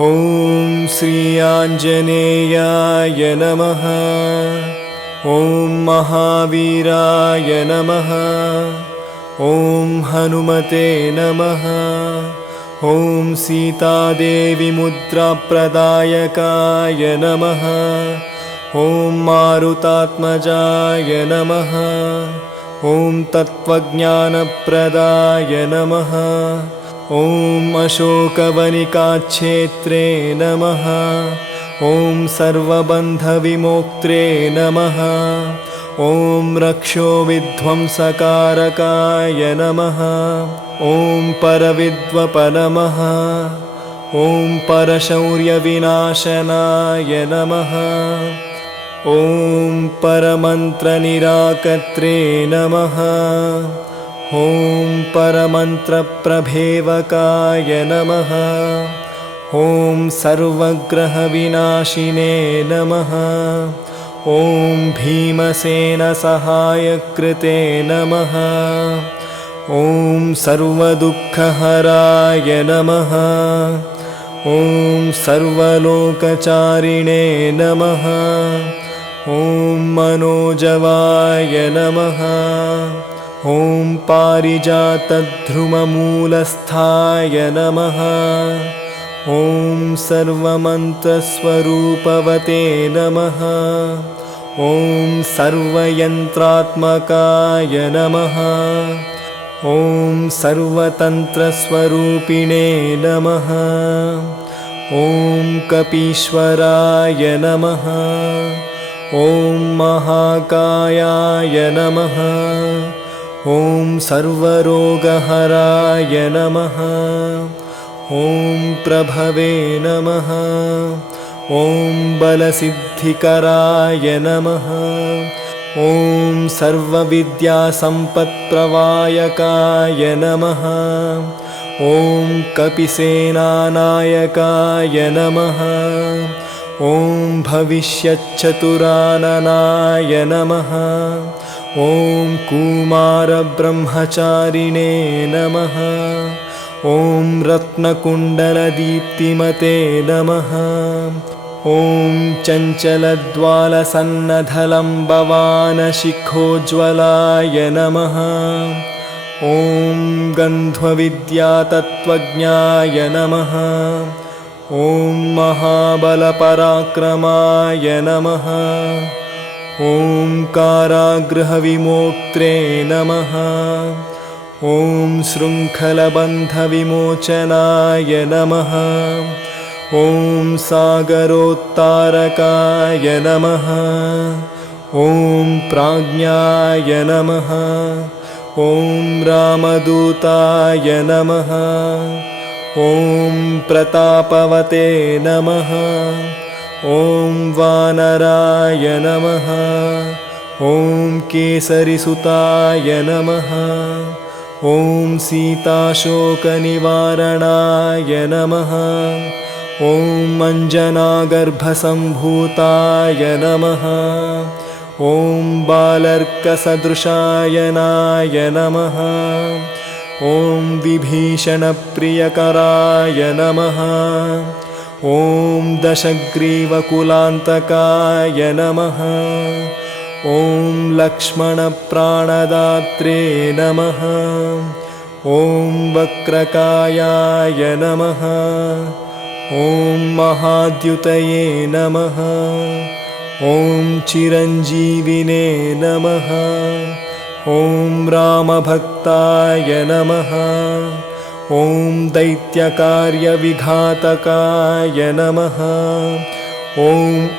ॐ श्री आञ्जनेयाय नमः। ॐ महावीराय नमः। ॐ हनुमते नमः। ॐ सीतादेवी मुद्राप्रदायकाय नमः। ॐ मारुतात्मजाय नमः। ॐ तत्त्वज्ञानप्रदाय नमः। ॐ अशोकवनिकाक्षेत्रे नमः। ॐ सर्वबन्धविमोक्त्रे नमः। ॐ रक्षोविध्वंसकारकाय नमः। ॐ परविद्वप नमः। ॐ परशौर्यविनाशनाय नमः। ॐ परमन्त्रनिराकर्त्रे नमः। ॐ परमन्त्रप्रभेवकाय नमः। ॐ सर्वग्रहविनाशिने नमः। ॐ भीमसेनसहायकृते नमः। ॐ सर्वदुःखहराय नमः। ॐ सर्वलोकचारिणे नमः। ॐ मनोजवाय नमः। ॐ पारिजातध्रुममूलस्थाय नमः। ॐ सर्वमन्त्रस्वरूपवते नमः। ॐ सर्वयन्त्रात्मकाय नमः। ॐ सर्वतन्त्रस्वरूपिणे नमः। ॐ कपीश्वराय नमः। ॐ महाकायाय नमः। ॐ सर्वरोगहराय नमः। ॐ प्रभवे नमः। ॐ बलसिद्धिकराय नमः। ॐ सर्वविद्यासम्पत्प्रवायकाय नमः। ॐ कपिसेनानायकाय नमः। ॐ भविष्यच्चतुराननाय नमः। ॐ कुमारब्रह्मचारिणे नमः। ॐ रत्नकुण्डलदीप्तिमते नमः। ॐ चञ्चलद्वालसन्नधलम्बवानशिखोज्ज्वलाय नमः। ॐ गन्ध्वविद्यातत्त्वज्ञाय नमः। ॐ महाबलपराक्रमाय नमः। ॐ कारागृहविमोक्त्रे नमः। ॐ शृङ्खलबन्धविमोचनाय नमः। ॐ सागरोत्तारकाय नमः। ॐ प्राज्ञाय नमः। ॐ रामदूताय नमः। ॐ प्रतापवते नमः। ॐ वानराय नमः। ॐ केसरिसुताय नमः। ॐ सीताशोकनिवारणाय नमः। ॐ अञ्जनागर्भसम्भूताय नमः। ॐ बालर्कसदृशायनाय नमः। ॐ विभीषणप्रियकराय नमः। ॐ दशग्रीवकुलान्तकाय नमः। ॐ लक्ष्मणप्राणदात्रे नमः। ॐ वक्रकायाय नमः। ॐ महाद्युतये नमः। ॐ चिरञ्जीविने नमः। ॐ रामभक्ताय नमः। ॐ दैत्यकार्यविघातकाय नमः। ॐ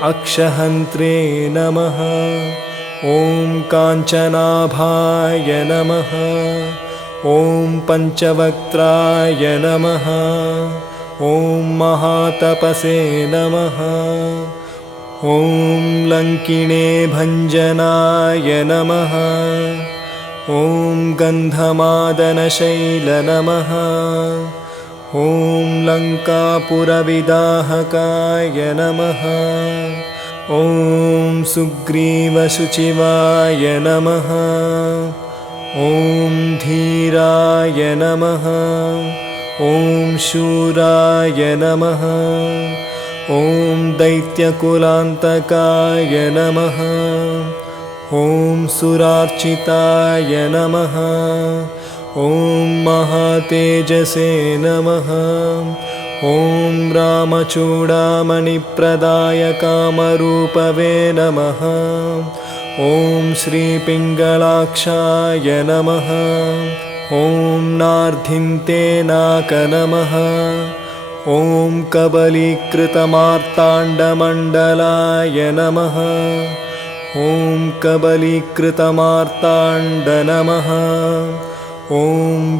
अक्षहन्त्रे नमः। ॐ काञ्चनाभाय नमः। ॐ पञ्चवक्त्राय नमः। ॐ महातपसे नमः। ॐ लङ्किणे भञ्जनाय नमः। ॐ गन्धमादनशैल नमः। ॐ लङ्कापुरविदाहकाय नमः। ॐ सुग्रीवशुचिवाय नमः। ॐ धीराय नमः। ॐ शूराय नमः। ॐ दैत्यकुलान्तकाय नमः। ॐ सुरार्चिताय नमः। ॐ महातेजसे नमः। ॐ रामचूडामणिप्रदाय कामरूपवे नमः। ॐ श्रीपिङ्गलाक्षाय नमः। ॐ नार्धिन्ते नाक नमः। ॐ कबलीकृतमार्ताण्डमण्डलाय नमः। ॐ कबलीकृतमार्ताण्ड नमः। ॐ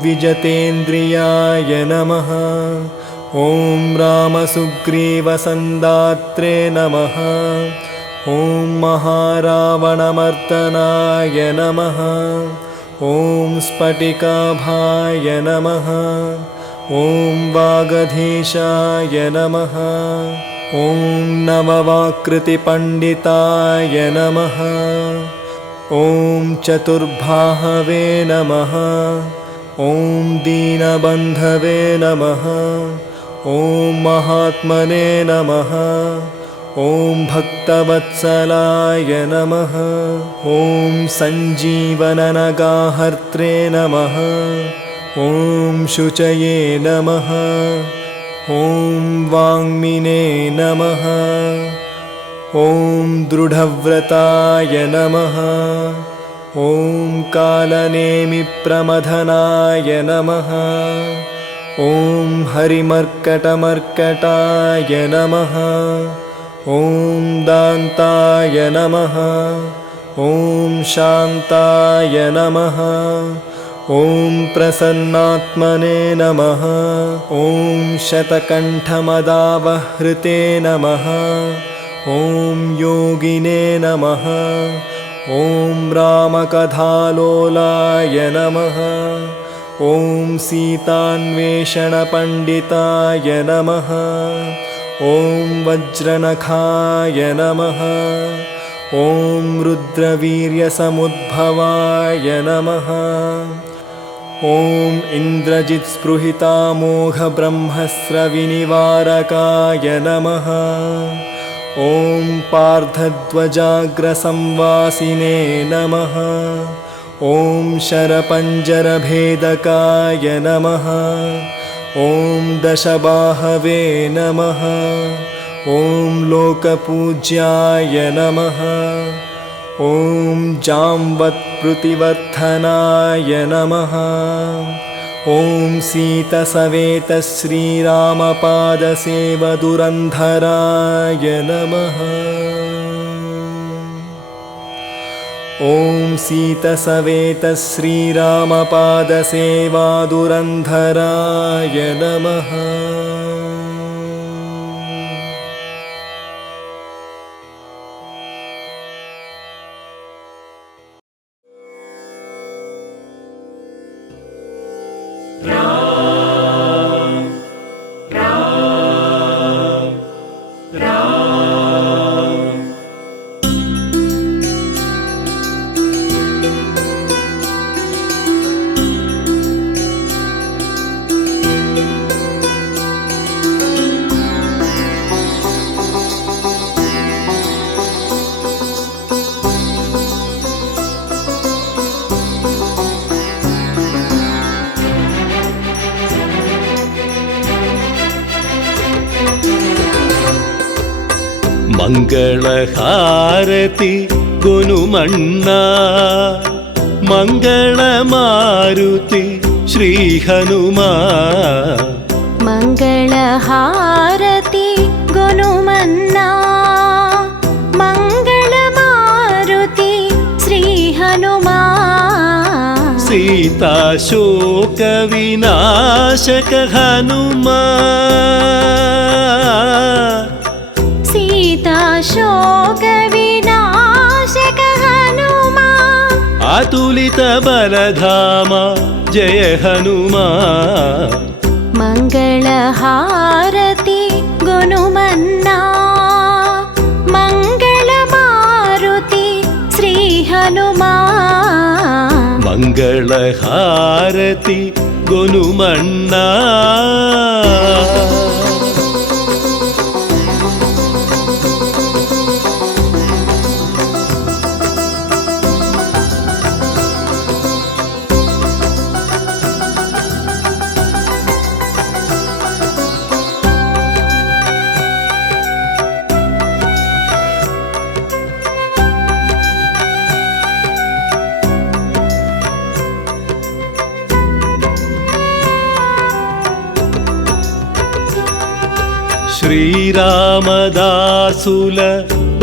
विजतेन्द्रियाय नमः। ॐ रामसुग्रीवसन्दात्रे नमः। ॐ महारावणमर्दनाय नमः। ॐ स्फटिकाभाय नमः। ॐ वागधीशाय नमः। ॐ नववाकृतिपण्डिताय नमः। ॐ चतुर्बाहवे नमः। ॐ दीनबन्धवे नमः। ॐ महात्मने नमः। ॐ भक्तवत्सलाय नमः। ॐ सञ्जीवननगाहर्त्रे नमः। ॐ शुचये नमः। ॐ वाङ्मिने नमः। ॐ दृढव्रताय नमः। ॐ कालनेमिप्रमथनाय नमः। ॐ हरिमर्कटमर्कटाय नमः। ॐ दान्ताय नमः। ॐ शान्ताय नमः। ॐ प्रसन्नात्मने नमः। ॐ शतकण्ठमदावहृते नमः। ॐ योगिने नमः। ॐ रामकथालोलाय नमः। ॐ सीतान्वेषणपण्डिताय नमः। ॐ वज्रनखाय नमः। ॐ रुद्रवीर्यसमुद्भवाय नमः। ॐ इन्द्रजित्स्पृहितामोघब्रह्मस्रविनिवारकाय नमः। ॐ पार्थध्वजाग्रसंवासिने नमः। ॐ शरपञ्जरभेदकाय नमः। ॐ दशबाहवे नमः। ॐ लोकपूज्याय नमः। ॐ जाम्वत्प्रुतिवर्धनाय नमः। ॐ सीतसवेतश्रीरामपादसेवदुरन्धराय नमः। ॐ सीतसवेतश्रीरामपादसेवादुरन्धराय नमः। మంగళహారతి గొనుమన్నా మంగళమారుతి శ్రీ హనుమా మంగళహారతి గొనుమన్నా మంగళమారుతి శ్రీ హనుమా సీతాశోక వినాశక హనుమా శోక వినాశక హనుమా అతులిత బలధామ జయ హనుమా మంగళహారతి గొనుమన్నా మంగళమారుతి శ్రీ హనుమా మంగళహారతి గొనుమన్నా. శ్రీరామదాసుల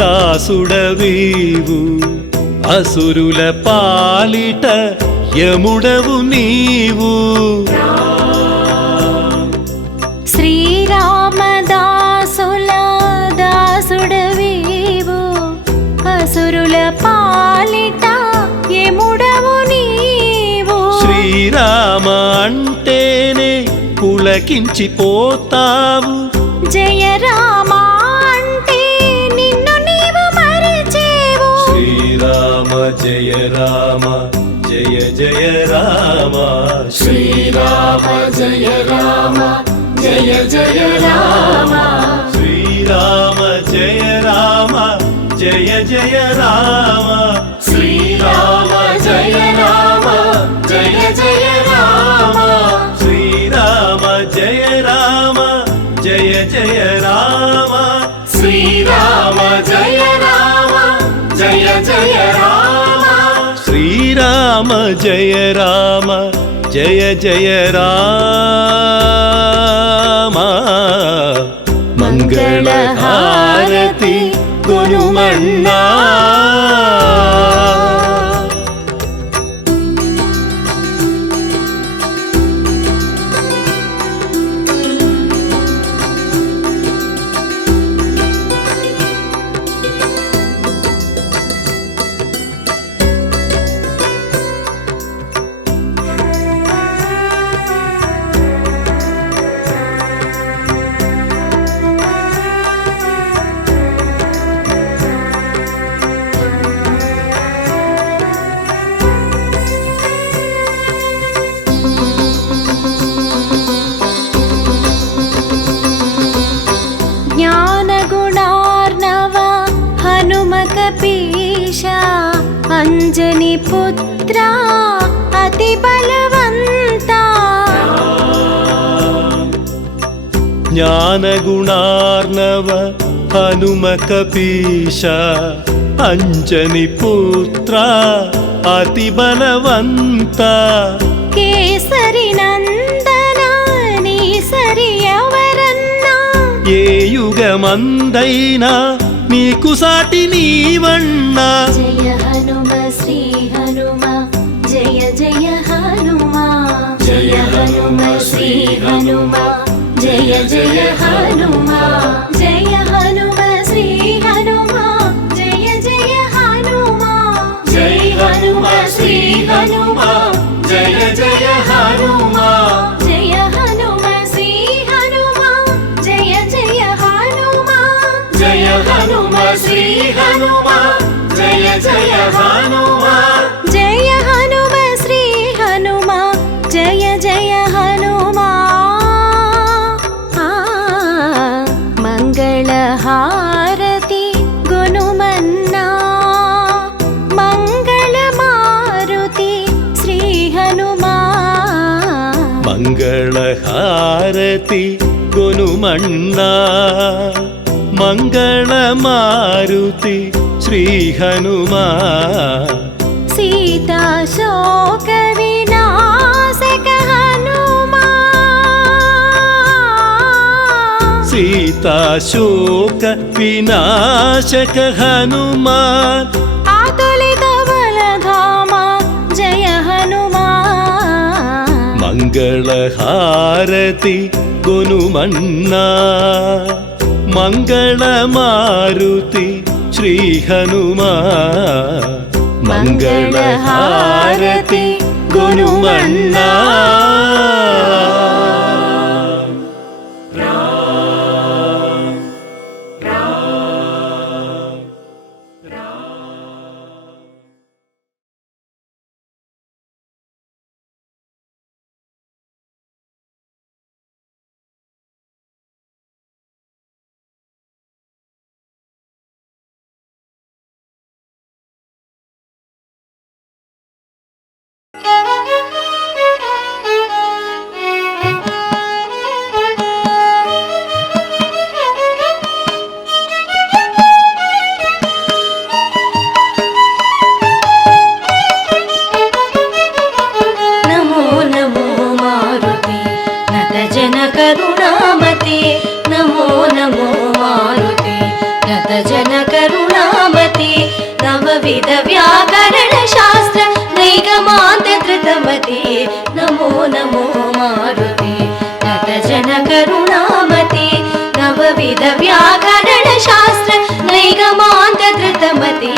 దాసుడవీవు, అసురుల పాలిట యముడవు నీవు. శ్రీరామదాసుల దాసుడవీవు, అసురుల పాలిట యముడవు నీవు. శ్రీరామ అంటేనే పులకించిపోతావు, జయ రామ అంటే నిన్ను నీవు మరిచేవు. శ్రీరామ జయ రామ జయ జయ రామ. శ్రీరామ జయ రామ జయ జయ రామ. శ్రీరామ జయ రామ జయ జయ రామ. శ్రీరామ జయ రామ జయ జయ రామ. శ్రీరామ జయ రామ జయ జయ రామ. శ్రీరామ జయ రామ జయ జయ రామ. శ్రీరామ జయ రామ జయ జయ రామ. మంగళహారతి గొనుమన్నా. జ్ఞానగుణార్ణవ హనుమకపీశ, అంజని పుత్ర అతి బలవంత. జ్ఞానగుణార్ణవ హనుమకపీశ, అంజని పుత్ర అతి బలవంత. కేసరి నందన నీ సరి ఎవరన్నా, ఏ యుగమందైనా నీకు సాటి నీవన్నా. జయ హనుమ శ్రీ హనుమ జయ జయ హనుమ. జయ హనుమ శ్రీ హనుమ జయ జయ హనుమ. జయ హనుమ శ్రీ హనుమ జయ జయ హనుమ. జయ హనుమ శ్రీ హనుమ జయ జయ హనుమ. జయ హనుమ శ్రీ హనుమ జయ జయ హనుమ. జయ హనుమ శ్రీ హనుమ జయ జయ హనుమ. జయ హనుమ శ్రీ హనుమ జయ జయ హనుమ. మంగళహారతి గొనుమన్నా. మంగళమారుతి శ్రీ హనుమా. మంగళహారతి గొనుమన్నా. మంగళమారుతి శ్రీ హనుమా. సీతాశోక వినాశక హనుమా. సీతాశోక వినాశక హనుమాన్. అతులిత బలధామ జయ హనుమా. మంగళహారతి గొనుమన్నా. మంగళమారుతి శ్రీ హనుమా. మంగళహారతి గొనుమన్నా. నమో నమో మారుతి నతజన కరుణామతే నమో నమో మారుతి నతజన కరుణామతే నవవిధ వ్యాకరణ శాస్త్ర నైగమాంత ధృతమతే నమో నమో మారుతి నతజన కరుణామతే నవవిధ వ్యాకరణ శాస్త్ర నైగమాంత ధృతమతే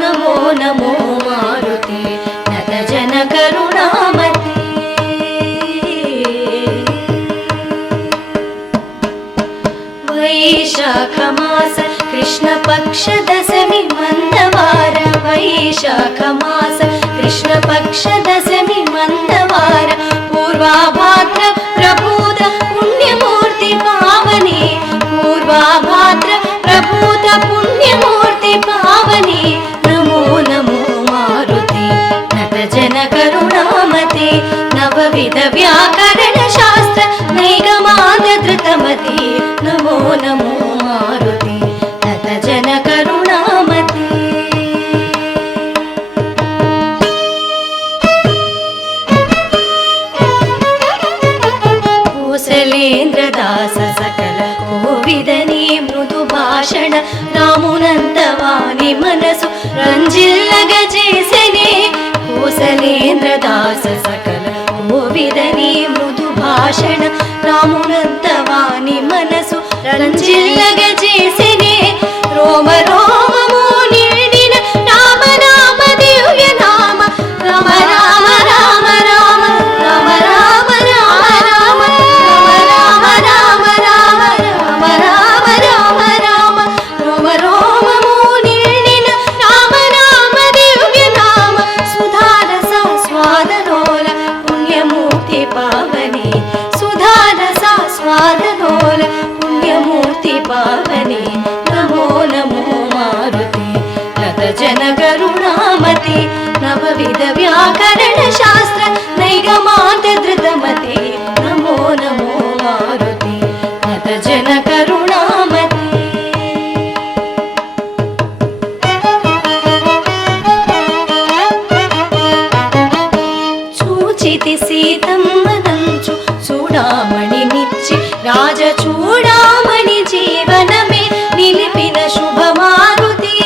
నమో నమో మారుతి నతజన కరుణామతే వైశాఖ మాస కృష్ణ పక్ష దశమి మందవార వైశాఖ మాస కృష్ణ పక్ష దశమి మందవార పూర్వాభాద్ర ప్రభూత పుణ్యమూర్తి పావని పూర్వాభాద్ర ప్రభూత పుణ్యమూర్తి పావని నమో నమో మారుతి నతజన కరుణామతే నవవిధ వ్యాకరణ శాస్త్ర నైగమాంత ధృతమతే నమో నమో మారుతి నతజన కరుణామతే కోసలేంద్రదాస సకల కోవిదని మృదు భాషణ రామునంతవాని మనసు రంజిల్లగజేసెనే కోసలేంద్రదాస సకల కోవిదని మృదు భాషణ రామునంతవాని మనసు రంజిల్లగజేసెనే రోమ రోమము నిండిన రామ రామ దివ్య నామ రామ రామ రామ రామ రామ రామ రామ రామ రామ రామ రామ రామ రామ రామ రామ రోమ రోమము నిండిన రామ రామ దివ్య నామ సుధారస స్వాదనోల పుణ్యమూర్తి పావని సుధారస స్వాదనోల పుణ్యమూర్తి పావని నమో నమో మారుతి నతజన కరుణామతి నవవిధ వ్యాకరణ శాస్త్ర నైగమాంత ధృతమతే నమో నమో మారుతి నతజన కరుణామతి చూచితి సీతమ్మనంచు చూడామణి నిచ్చి రాజ చూడామణి జీవనమే నిలిపిన శుభమారుతి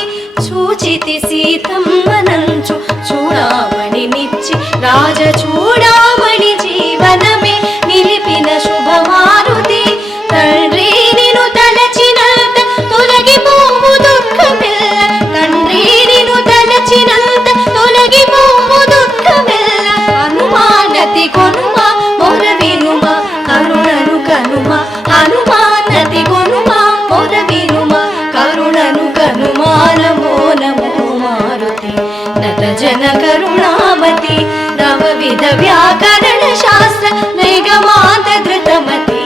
చూచితి సీతమ్మనంచు చూడామణి నిచ్చి రాజ చూడామణి జీవనమే నిలిపిన శుభమారుతి తండ్రి నిను తలచినంత తొలగిపోవు దుఃఖమెల్ల తండ్రి నిను తలచినంత తొలగిపోవు దుఃఖమెల్ల హనుమానతి కొనుమా మొర వినుమా కరుణను కనుమా హనుమానతి కొనుమా మొర వినుమా కరుణను కనుమా నమో నమో మారుతి నతజన కరుణామతి నవవిధ వ్యాకరణ శాస్త్ర నైగమాంత ధృతమతే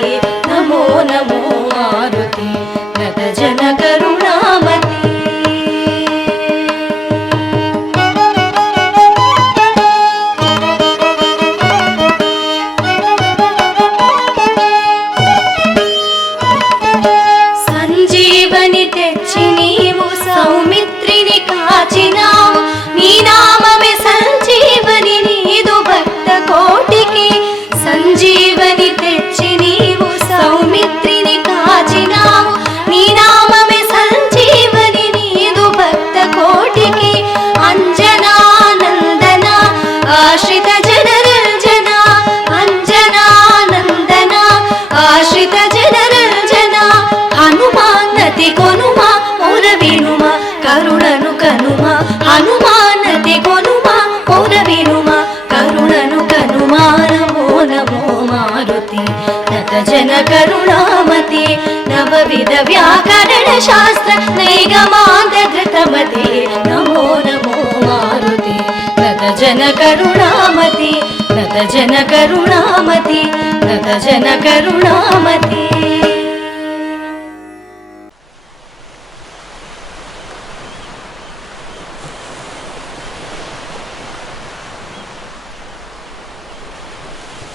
నమో నమో మారుతి నతజన కరుణామతి సంజీవని తెచ్చి నీవు సౌమిత్రిని కాచినావు నీ నామమే సంజీవని నీదు భక్త కోటికి సంజీవని తెచ్చి నీవు సౌమిత్రిని కాచినావు నీ నామమే సంజీవని నీదు భక్త కోటికి అంజనానందన ఆశ్రిత జనరంజన అంజనానందన ఆశ్రిత జనరంజన హనుమానతి కొనుమా మొర వినుమా కరుణను కనుమా హనుమానతి కొనుమా మొర వినుమా కరుణను కనుమా నమో నమో మారుతి నతజన కరుణామతి నవవిధ వ్యాకరణ శాస్త్ర నైగమాంత ధృతమతే నమో నమో మారుతి నతజన కరుణామతి నతజన కరుణామతి నతజన కరుణామతి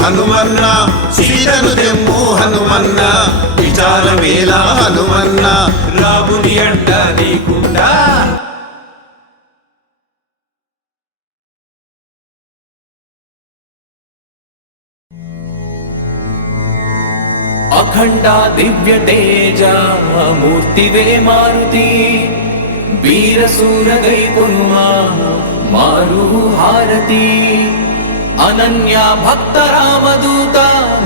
హనుమన్న సీతను తెమ్ము హనుమన్న విచారమేలా హనుమన్న రాముని అంట నీకుండా అఖండ దివ్య తేజ మూర్తివే మారుతి వీరసూర గై కొనుమా మారు హారతి అనన్య భక్త రామదూత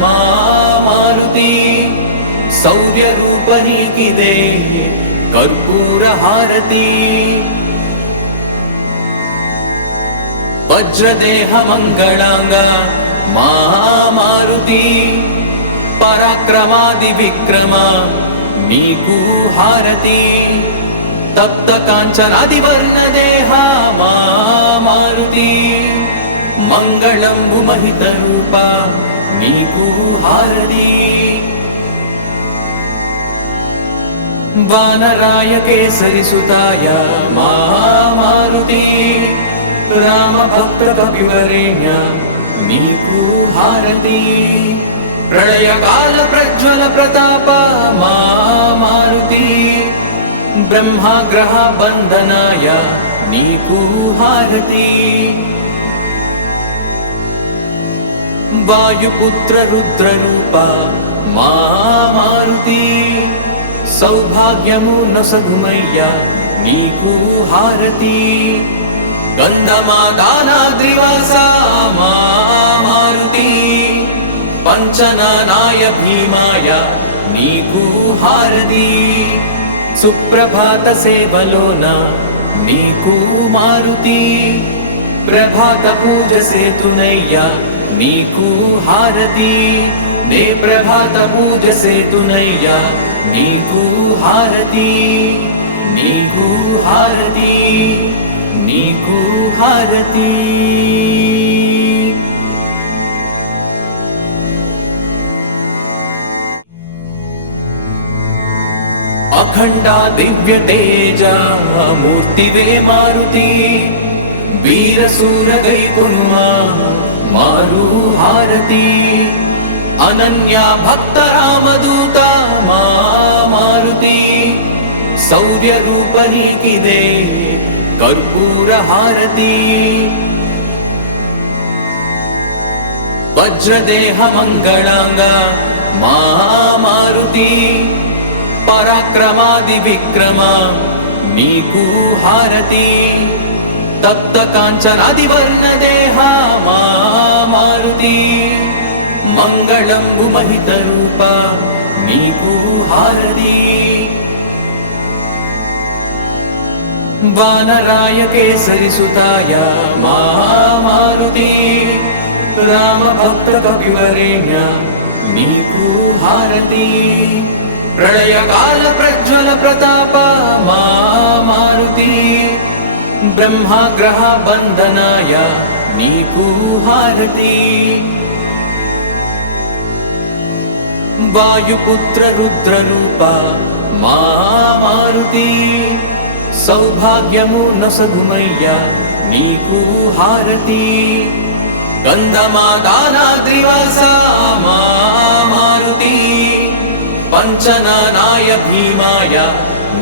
మా మారుతి శౌర్య రూప నీకిదే కర్పూర హారతి వజ్రదేహ మంగళాంగ మా మారుతి పరాక్రమాది విక్రమ నీకు హారతి తప్త కాంచనాది వర్ణ దేహ మా మారుతి మంగళంబు మహిత రూప నీకు హారతి వానరాయ కేసరి సుతాయ మా మారుతి రామ భక్త కపివరేణ్య నీకు హారతి ప్రళయ కాల ప్రజ్వల ప్రతాప మా మారుతి బ్రహ్మాగ్రహ బంధనాయ నీకు హారతి వాయుపుత్ర రుద్ర రూప మా మారుతి సౌభాగ్యము నొసగుమయ్య నీకు హారతి గంధమాదానాద్రివాస మా మారుతి పంచనానాయ భీమాయ నీకు హారతి సుప్రభాత సేవలోన నీకు మారుతి ప్రభాత పూజ సేతునయ్య నీకు హారతి నే ప్రభాత పూజ సేతునయ్య నీకు హారతి నీకు హారతి నీకు హారతి అఖండ దివ్య తేజ మూర్తివే మారుతి వీరసూర గై కొనుమా మారు హారతి అనన్య భక్త రామదూత మా మారుతి శౌర్య రూప నీకిదే కర్పూర హారతి వజ్రదేహ మంగళాంగ మా మారుతి పరాక్రమాది విక్రమ నీకు హారతి తప్త కాంచనాది వర్ణ దేహ మా మారుతి మంగళంబు మహిత రూప నీకు హారతి వానరాయ కేసరి సుతాయ మా మారుతి రామ భక్త కపివరేణ్య నీకు హారతి ప్రళయ కాల ప్రజ్వల ప్రతాప మా మారుతి బ్రహ్మాగ్రహ బంధనాయ నీకు హారతి వాయుపుత్ర రుద్ర రూప మా మారుతి సౌభాగ్యము నొసగుమయ్య నీకు హారతి గంధమాదానాద్రివాస మా మారుతి పంచనానాయ భీమాయ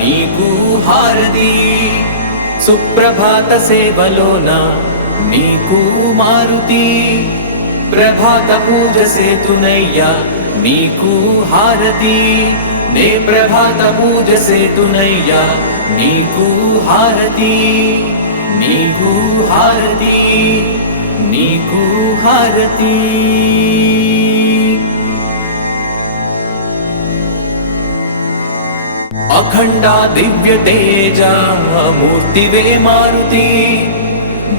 నీకు హారతి సుప్రభాత సేవలోన నీకు మారుతి ప్రభాత పూజ సేతునయ్య నీకు హారతి నే ప్రభాత పూజ సేతునయ్య నీకు హారతి నీకు హారతి నీకు హారతి అఖండ దివ్య తేజ మూర్తివే మారుతి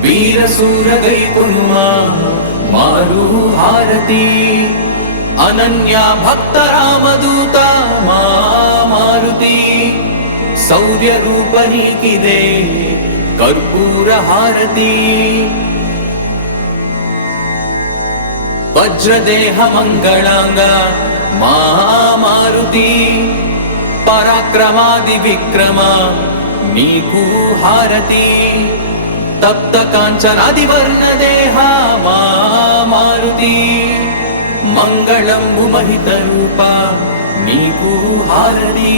వీరసూర గై కొనుమా మారు హారతి అనన్య భక్త రామదూత మా మారుతి శౌర్య రూప నీకిదే కర్పూర హారతి వజ్రదేహ మంగళాంగ మా మారుతి పరాక్రమాది విక్రమ నీకు హారతి తప్త కాంచనాది వర్ణ దేహ మా మారుతి మంగళంబు మహిత రూప నీకు హారతి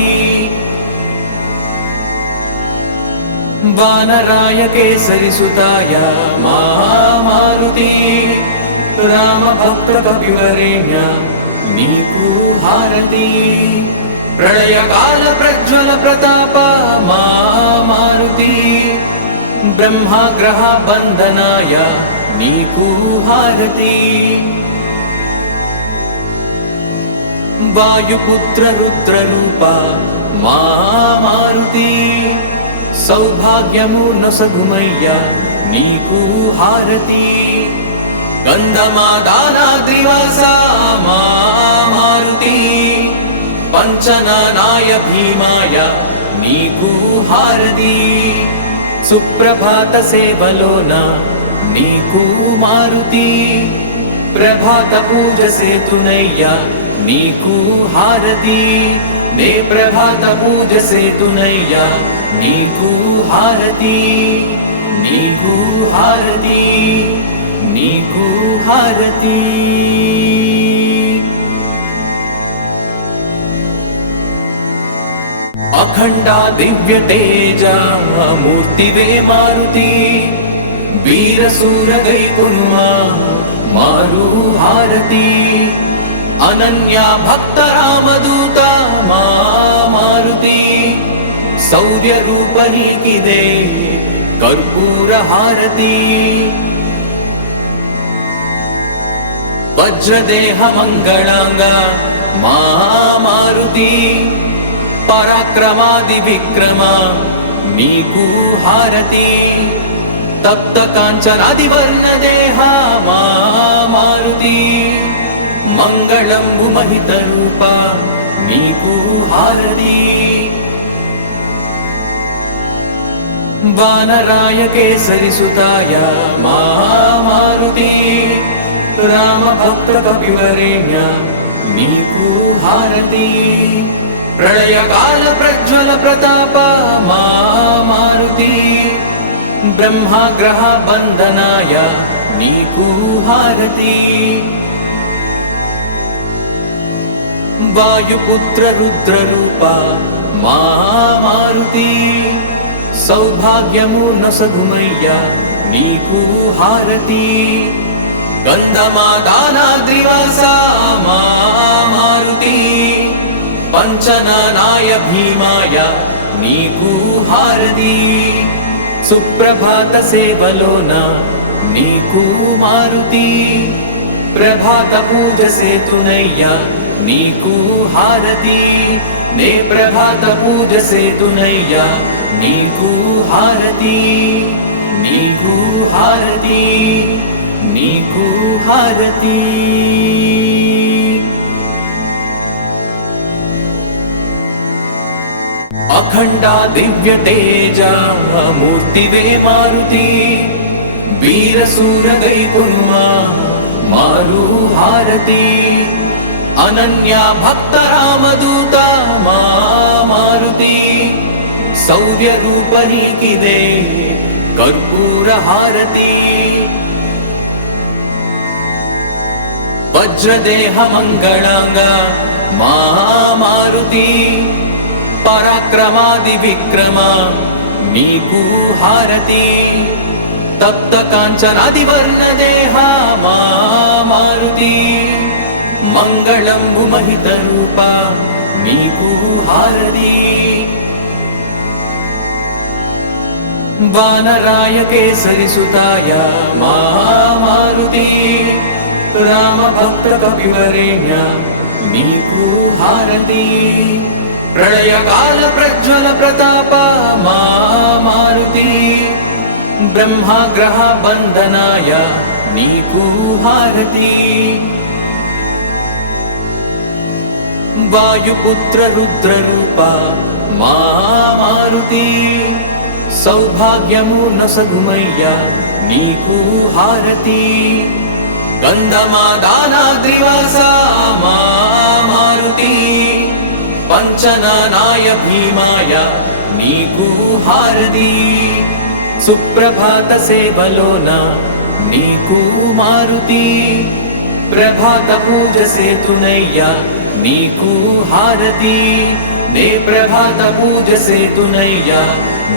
వానరాయ కేసరి సుతాయ మారుతి రామ భక్త కవివరేణ్య నీకు హారతి ప్రళయకాల ప్రజ్వల ప్రతాప మారుతి బ్రహ్మగ్రహ బంధనాయ నీకు హారతి వాయుపుత్ర రుద్ర రూప మారుతి సౌభాగ్యము నొసగుమయ్య నీకు హారతి గంధమాదానాద్రివాస మారుతి పంచనానాయ భీమాయ నీకు హారతి సుప్రభాత సేవలోన నీకు మారుతి ప్రభాత పూజ సేతునయ్య నీకు హారతి నే ప్రభాత పూజ సేతునయ్య నీకు హారతి నీకు హారతి నీకు హారతి అఖండ దివ్య తేజ మూర్తివే మారుతి వీరసూర గైకునుమా మారు హారతి అనన్య భక్త రామదూత మారుతి శౌర్య రూప నీకిదే కర్పూర హారతి వజ్రదేహ మంగళాంగ మారుతి పరాక్రమాది విక్రమ నీకు హారతి తప్త కాంచనాది వర్ణ దేహ మారుతి మంగళంబు మహిత రూప నీకు హారతి వానరాయ కేసరి సుతాయ మారుతి రామ భక్త కవివరేణ్య నీకు హారతి ప్రళయకాల ప్రజ్వల ప్రతాప మారుతి బ్రహ్మగ్రహ బంధనాయ నీకు హారతి వాయుపుత్ర రుద్ర రూప మారుతి సౌభాగ్యము నొసగుమయ్య నీకు హారతి గంధమాదానాద్రివాస మారుతి పంచనానాయ భీమాయ నీకు హారతి సుప్రభాత సేవలోన నీకు మారుతి ప్రభాత పూజ సేతునయ్య నీకు హారతి నే ప్రభాత పూజ సేతునయ్య నీకు హారతి నీకు హారతి నీకు హారతి అఖండ దివ్య తేజ మూర్తివే మారుతి వీరసూర గైకునుమా మారు హారతి అనన్య భక్త రామదూత మారుతి శౌర్య రూప నీకిదే కర్పూర హారతి వజ్రదేహ మంగళాంగ మారుతి పరాక్రమాది విక్రమ నీకు హారతి తప్త కాంచనాది వర్ణ దేహ మారుతి మంగళంబు మహిత రూప నీకు హారతి వానరాయ కేసరి సుతాయ మారుతి రామ భక్త కవివరేణ్య నీకు హారతి ప్రళయకాల ప్రజ్వల ప్రతాప మారుతి బ్రహ్మగ్రహ బంధనాయ నీకు హారతి వాయుపుత్ర రుద్ర రూప మారుతి సౌభాగ్యము నొసగుమయ్య నీకు హారతి గంధమాదానాద్రివాస మారుతి పంచనానాయ భీమాయ నీకు హారతి సుప్రభాత సేవలోన నీకు మారుతి ప్రభాత పూజ సేతునయ్యా నీకు హారతి నే ప్రభాత పూజ సేతునయ్యా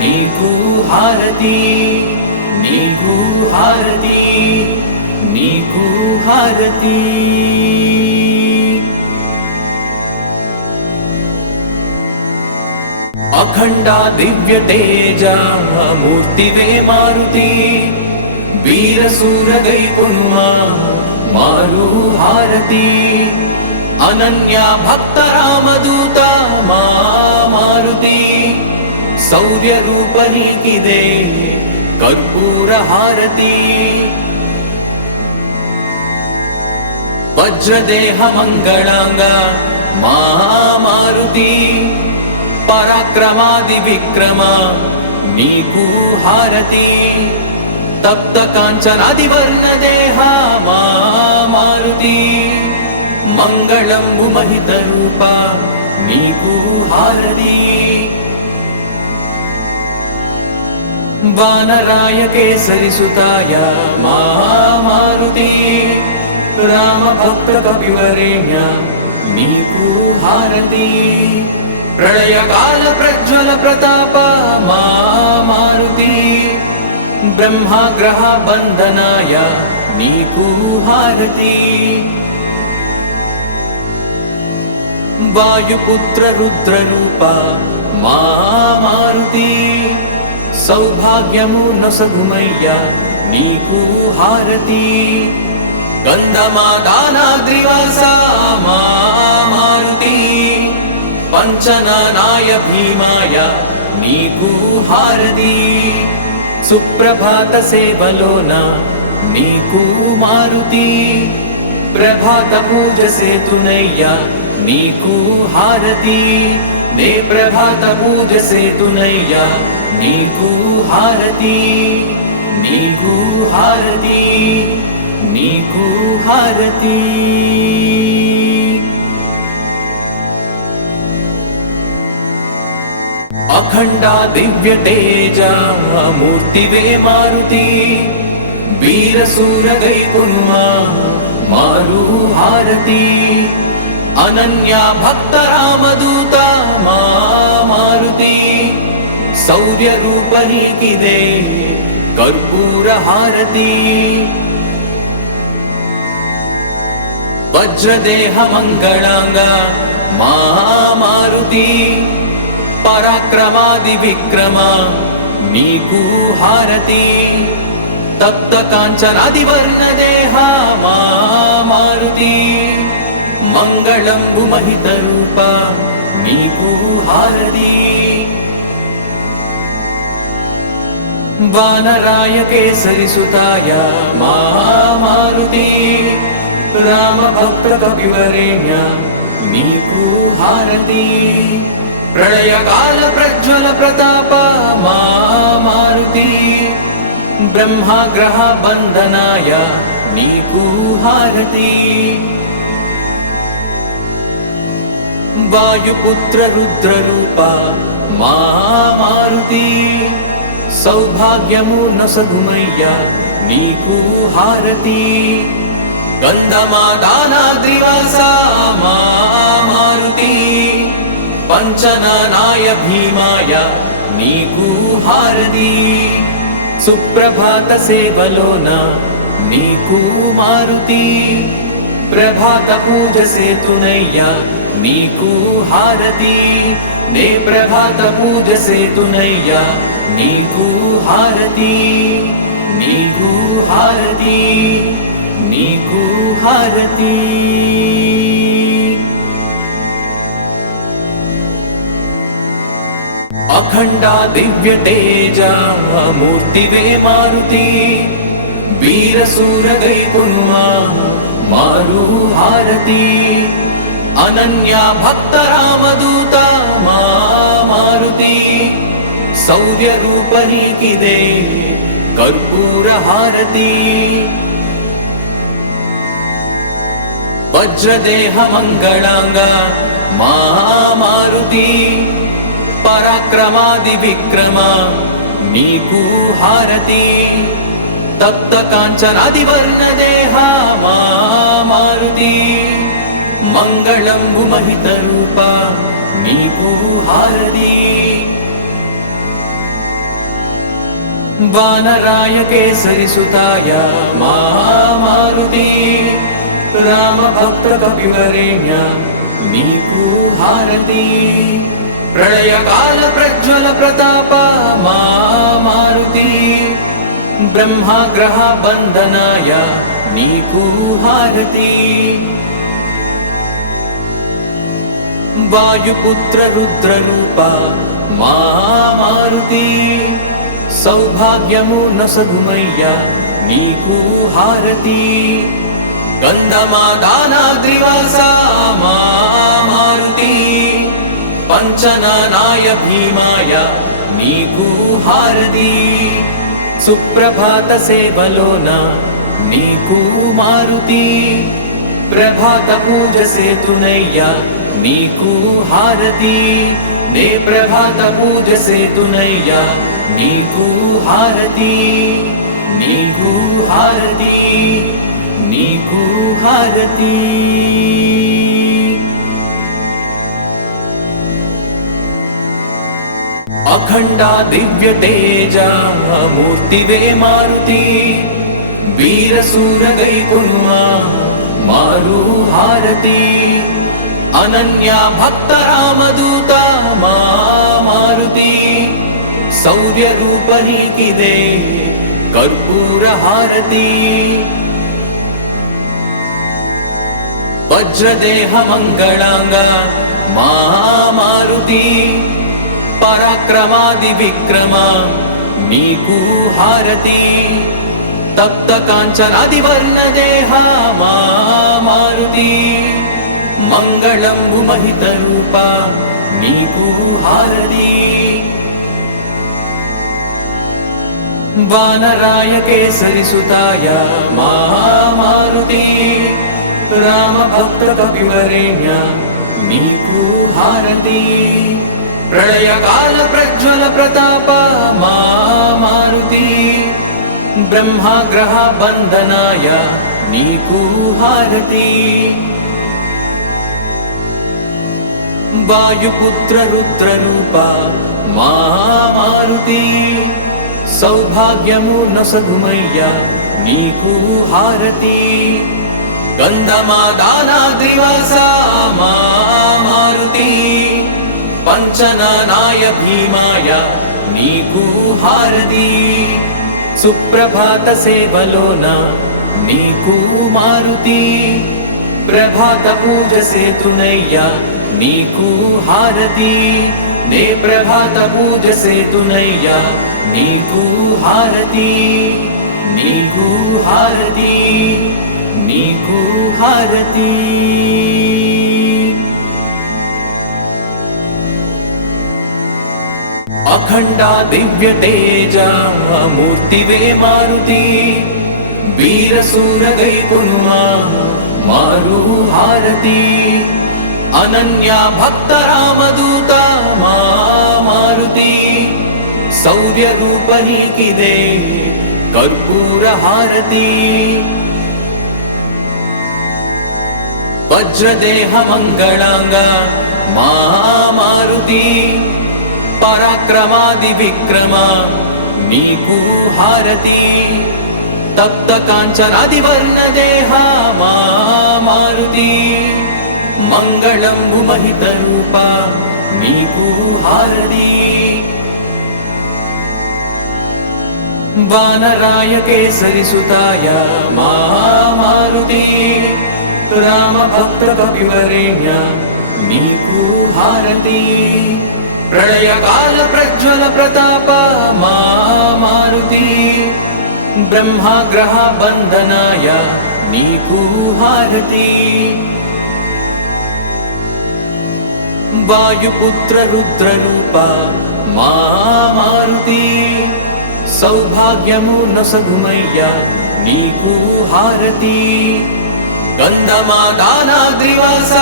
నీకు హారతి నీకు హారతి నీకు హారతి అఖండ దివ్య తేజ మూర్తివే మారుతి వీర సూర గై కొనుమా మారు హారతి అనన్య భక్త రామదూత మా మారుతి శౌర్య రూప నీకిదే కర్పూర హారతి వజ్రదేహ మంగళాంగ మా మారుతి పరాక్రమాది విక్రమ నీకు హారతి తప్త కాంచనాది వర్ణ దేహ మా మారుతి మంగళంబు మహిత రూప నీకు హారతి వానరాయ కేసరి సుతాయ మా మారుతి రామ భక్త కపివరేణ్య నీకు హారతి ప్రళయ కాల ప్రజ్వల ప్రతాప మా మారుతి బ్రహ్మగ్రహ బంధనాయ నీకు హారతి వాయుపుత్ర రుద్ర రూప మా మారుతి సౌభాగ్యము నొసగుమయ్యా నీకు హారతి గంధమాదానాద్రివాస మా మారుతి పంచనానాయ భీమాయ నీకు హారతి సుప్రభాత సేవలోన నీకు మారుతి ప్రభాత పూజ సేతునయ్యా నీకు హారతి నే ప్రభాత పూజ సేతునయ్యా నీకు హారతి నీకు హారతి నీకు హారతి అఖండ దివ్య తేజ మూర్తివే మారుతి వీర సూర గై కొనుమా మారు హారతి అనన్య భక్త రామదూత మా మారుతి శౌర్య రూప నీకిదే కర్పూర హారతి వజ్రదేహ మంగళాంగ మా మారుతి పరాక్రమాది విక్రమ నీకు హారతి తప్త కాంచనాది వర్ణ దేహ మా మారుతి మంగళంబు మహిత రూప నీకు హారతి వానరాయ కేసరి సుతాయ మా మారుతి రామ భక్త కపివరేణ్య నీకు హారతి ప్రళయ కాల ప్రజ్వల ప్రతాప మా మారుతి బ్రహ్మగ్రహ బంధనాయ నీకు హారతి వాయుపుత్ర రుద్ర రూప మా మారుతి సౌభాగ్యము నొసగుమయ్యా నీకు హారతి గంధమాదానాద్రివాస మా మారుతి పంచనానాయ భీమాయ నీకు హారతి సుప్రభాత సేవలోన నీకు మారుతి ప్రభాత పూజ సేతునయ్యా నీకు హారతి నే ప్రభాత పూజ సేతునయ్యా నీకు హారతి నీకు హారతి నీకు హారతి అఖండ దివ్య తేజ మూర్తివే మారుతి వీర సూర గై కొనుమా మారు హారతి అనన్య భక్త రామదూత మా మారుతి శౌర్య రూప నీకిదే కర్పూర హారతి వజ్రదేహ మంగళాంగ మా మారుతి పరాక్రమాది విక్రమ నీకు హారతి తప్త కాంచనాదివర్ణ దేహా మా మారుతి మంగళంబు మహిత రూప నీకు హారతి వానరాయ కేసరి సుతాయ మా మారుతి రామ భక్త కపివరేణ్య నీకు హారతి ప్రళయ కాల ప్రజ్వల ప్రతాప మా మారుతి బ్రహ్మాగ్రహ బంధనాయ నీకు హారతి వాయుపుత్ర రుద్ర రూప మా మారుతి సౌభాగ్యము నసగుమయ్య నీకు హారతి గంధమాదానాద్రివాస మా మారుతి పంచనానాయ భీమాయ నీకు హారతి సుప్రభాత సేవలోన నీకు మారుతి ప్రభాత పూజ సేతునయ్య నీకు హారతి నే ప్రభాత పూజ సేతునయ్య నీకు హారతి నీకు హారతి నీకు హారతి అఖండ దివ్య తేజ మూర్తివే మారుతి వీరసూర గైకునుమా మారు హారతి అనన్య భక్త రామదూత మా మారుతి శౌర్య రూప నీకిదే కర్పూర హారతి వజ్రదేహ మంగళాంగ మా మారుతి పరాక్రమాది విక్రమ నీకు హారతి తప్త కాంచనాదివర్ణ దేహ మా మారుతి మంగళంబు మహిత రూప నీకు హారతి వానరాయ కేసరి సుతాయ మా మారుతి రామ భక్త కపివరేణ్య నీకు హారతి ప్రళయ కాల ప్రజ్వల ప్రతాప మా మారుతి బ్రహ్మాగ్రహ బంధనాయ నీకు హారతి వాయుపుత్ర రుద్ర రూప మా మారుతి సౌభాగ్యము నసగుమయ్య నీకు హారతి గంధమాదానాద్రివాస మా మారుతి పంచనానాయ భీమాయ నీకు హారతి సుప్రభాత సేవలోన నీకు మారుతి ప్రభాత పూజ సేతునయ్య నీకు హారతి నే ప్రభాత పూజ సేతునయ్య నీకు హారతి నీకు హారతి నీకు హారతి అఖండ దివ్య తేజ మూర్తివే మారుతి వీరసూర గైకునుమా మారు హారతి అనన్య భక్త రామదూత మా మారుతి శౌర్య రూప నీకిదే కర్పూర హారతి వజ్రదేహ మంగళాంగ మా మారుతి పరాక్రమాది విక్రమ నీకు హారతి తప్త కాంచనాదివర్ణ దేహ మా మారుతి మంగళంబు మహిత రూప నీకు హారతి వానరాయ కేసరి సుతాయ మా మారుతి రామ భక్త కపివరేణ్య నీకు హారతి ప్రళయ కాల ప్రజ్వల ప్రతాప మా మారుతి బ్రహ్మాగ్రహ బంధనాయ నీకు హారతి వాయుపుత్ర రుద్ర రూప మా మారుతి సౌభాగ్యము నసగుమయ్య నీకు హారతి గంధమాదానాద్రివాస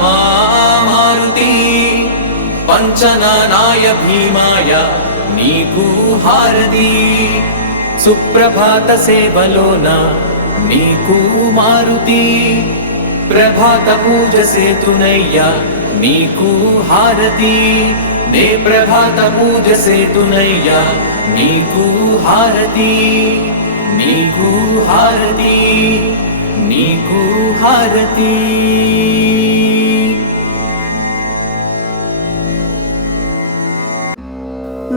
మా మారుతి పంచనానాయ భీమాయ నీకు హారతి సుప్రభాత సేవలోన నీకు మారుతి ప్రభాత పూజ సేతునయ్యా నీకు హారతి నే ప్రభాత పూజ సేతునయ్యా నీకు హారతి నీకు హారతి నీకు హారతి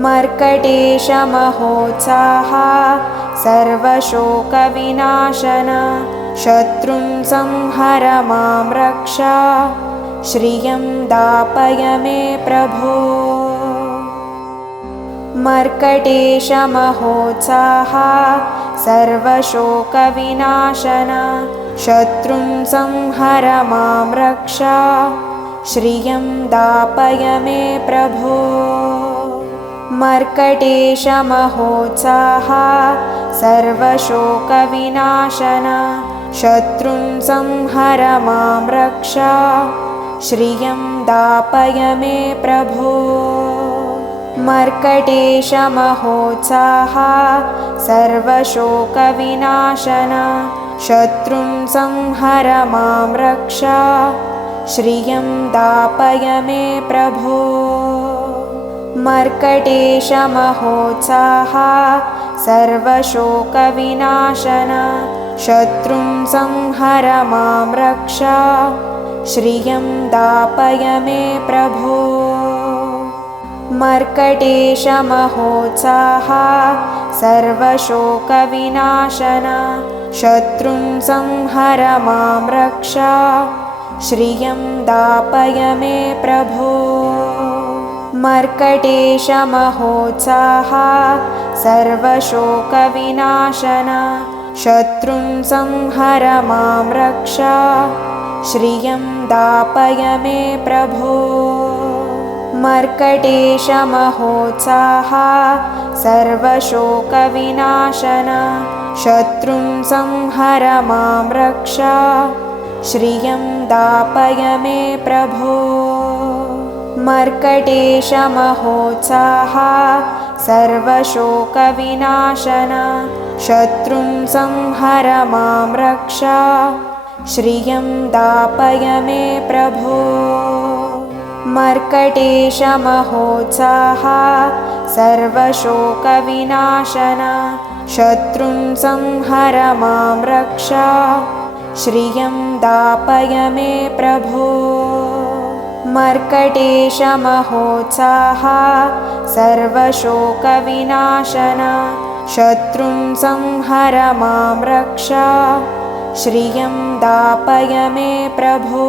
मर्कटेश महोत्साह सर्वशोकविनाशन शत्रुं संहर मां रक्ष श्रियं दापय मे प्रभो मर्कटेश महोत्साह सर्वशोकविनाशन शत्रुं संहर मां रक्ष श्रियं दापय मे प्रभो मर्कटेश महोत्साह सर्वशोकविनाशन शत्रुं संहर मां रक्ष श्रियं दापय मे प्रभो मर्कटेश महोत्साह सर्वशोकविनाशन शत्रुं संहर मां रक्ष श्रियं दापय मे प्रभो मर्कटेश महोत्साह सर्वशोकविनाशन शत्रुं संहर मां रक्ष श्रियं दापय मे प्रभो मर्कटेश महोत्साह सर्वशोकविनाशन शत्रुं संहर मां रक्ष श्रियं दापय मे प्रभो मर्कटेश महोत्साह सर्वशोकविनाशन शत्रुं संहर मां रक्ष श्रियं दापय मे प्रभो मर्कटेश महोत्साह सर्वशोकविनाशन शत्रुं संहर मां रक्ष श्रियं दापय मे प्रभो मर्कटेश महोत्साह सर्वशोकविनाशन शत्रुं संहर मां रक्ष श्रियं दापय मे प्रभो मर्कटेश महोत्साह सर्वशोकविनाशन शत्रुं संहर मां रक्ष श्रियं दापय मे प्रभो मर्कटेश महोत्साह सर्वशोकविनाशन शत्रुं संहर मां रक्ष श्रियं दापय मे प्रभो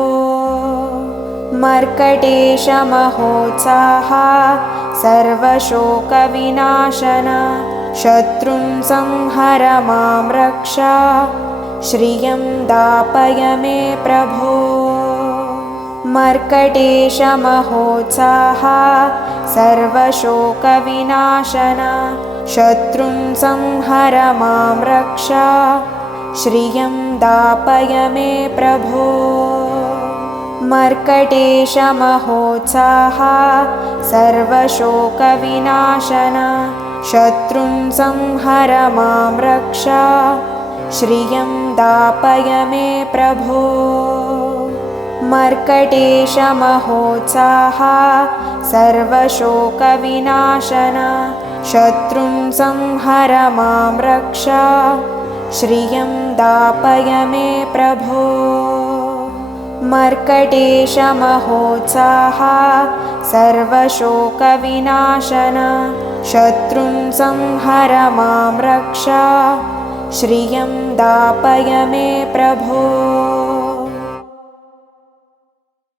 मर्कटेश महोत्साह सर्वशोकविनाशन शत्रुं संहर मां रक्ष श्रियं दापय मे प्रभो मर्कटेश महोत्साह सर्वशोकविनाशन शत्रुं संहर मां रक्ष श्रियं दापय मे प्रभो मर्कटेश महोत्साह सर्वशोकविनाशन शत्रुं संहर मां रक्ष श्रियं दापय मे प्रभो मर्कटेश महोत्साह सर्वशोकविनाशन शत्रुं संहर मां रक्ष श्रियं दापय मे प्रभो मर्कटेश महोत्साह सर्वशोकविनाशन शत्रुं संहर मां रक्ष श्रियं दापय मे प्रभो